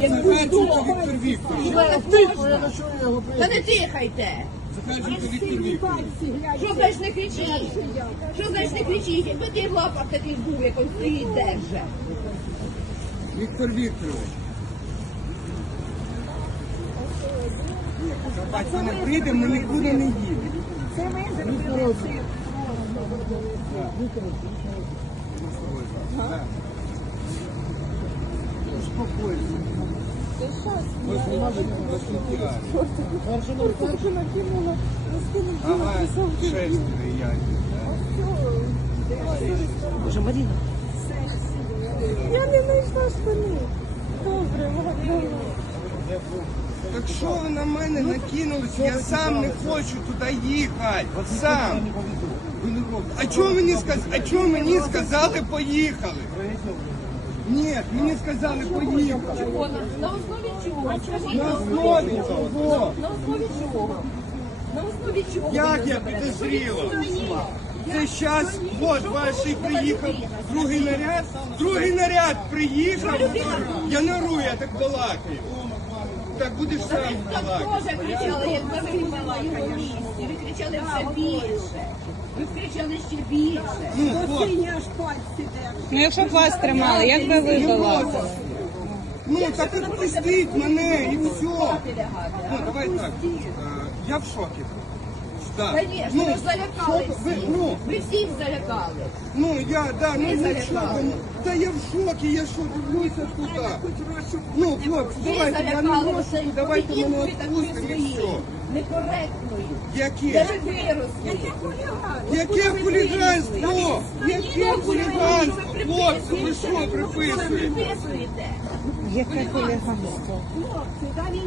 Захарченко Віктор Вікторович. Та не тихайте! Захарченко Віктор Вікторович. Що значить не кричіть? Що значить не кричіть? Якби ти в лапах таких був, як він стоїть держа. Віктор Вікторович. Ні, поки батько не прийде, ми нікуди не їдемо. Так. Успокойся. Ми зможемо розсудити. Ага, шестеро я. Я не знайшла штани. Добре, ладно. Так що ви на мене накинулись? Я сам не хочу туди їхати. Сам. А чого мені сказали? А чого мені сказали поїхали? Ні, мені сказали поїхали. На основі чого? Скажіть, На основі чого? на основі чого? На основі чого? Як я підозріла? Це зараз, от ваші приїхав другий наряд. Другий наряд приїхав. Я не ору, я так балакаю. Так будеш сам Так балакати. теж кричали, як ви вигнали його місці. Ви кричали все більше. Ви кричали ще більше. Ну, от. Сині аж пальці де. Ну, якщо б вас тримали, як би ви балакали? Ну, так відпустіть мене і все. Ну, давай так. Е, Я в шокі. Так. Звісно, Ну, ви залякали що ви- ну, Ви всіх залякали. ну, я, да, ну, Ви нічого. залякали. ну, Та я в шокі, я що, дивлюся туди. Ну, хлопці, давайте, я не можу, давайте мене відпустимо і все. Некоректною. Яке? Даже виросли. Яке хуліганство? Яке хуліганство? Хлопці, ви що приписуєте? Яке хуліганство? Та він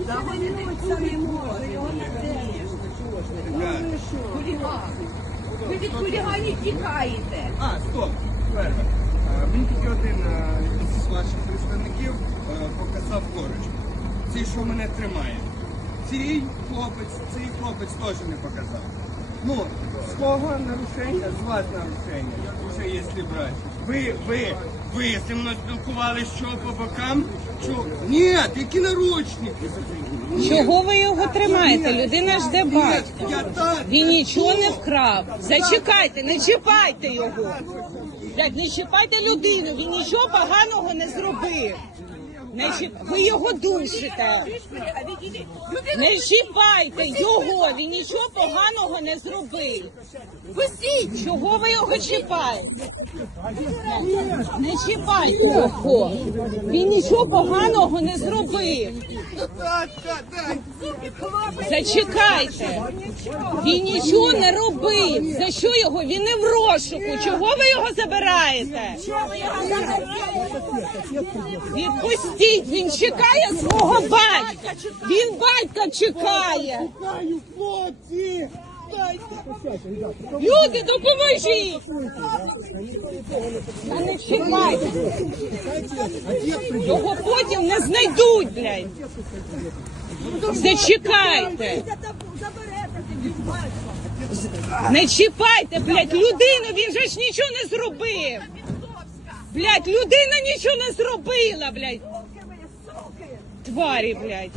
не може, його не Ви від хуліганів тікаєте. А, стоп, перше. Е, Мені тільки один е, із ваших представників е, показав корочку. Цей, що мене тримає. Цей хлопець, цей хлопець теж не показав. Ну, з кого нарушення, з вас нарушення, вже якщо брати. Ви, ви, ви зі мною спілкувалися що по бокам? Що? Ні, які наручники? Чого ви його тримаєте? Людина жде батька. я так. Він нічого не вкрав. Зачекайте, не чіпайте його. Блядь, не чіпайте людину, він нічого поганого не зробив. Не чіп... Ви його душите. Не чіпайте його, він нічого поганого не зробив. Пустіть! Чого ви його чіпаєте? Не чіпайте його. Він нічого поганого не зробив. Зачекайте. Він нічого не робив. За що його? Він не в розшуку. Чого ви його забираєте? Відпустіть, він чекає свого батька. Він батька чекає. Шукаю, хлопці! Люди, допоможіть! Не чекайте. Його потім не знайдуть, блядь. Зачекайте. Не чіпайте, блядь, людину, він же ж нічого не зробив. Блядь, людина нічого не зробила, блядь. Тварі, блядь.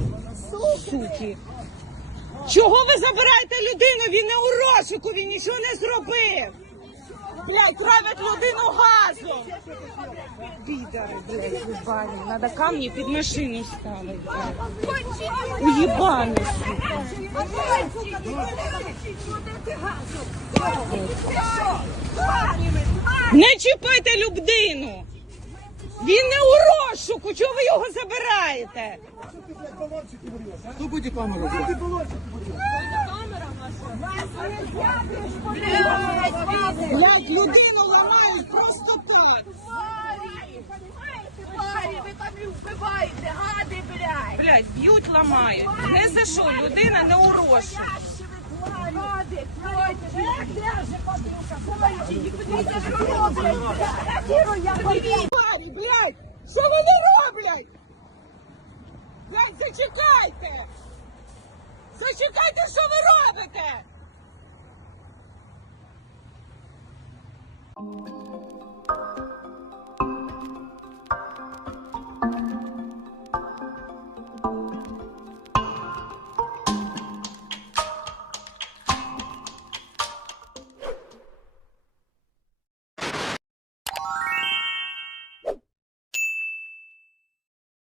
Суки. Чого ви забираєте людину? Він не у розшуку, він нічого не зробив. Блядь, травять людину газом. Підари, блядь, ебані. Надо камні під машину ставити. Уєбані, сука. Не чіпайте людину. Він не у розшуку. Чого ви його забираєте? Хто буде камеру? Блядь, людину ламають просто так. Ви там вбиваєте, гади, блядь. Блядь, б'ють, ламають. Не за що, людина не у розшуку. Гади, Ой, блядь, що вони роблять? Блядь, зачекайте! Зачекайте, що ви робите!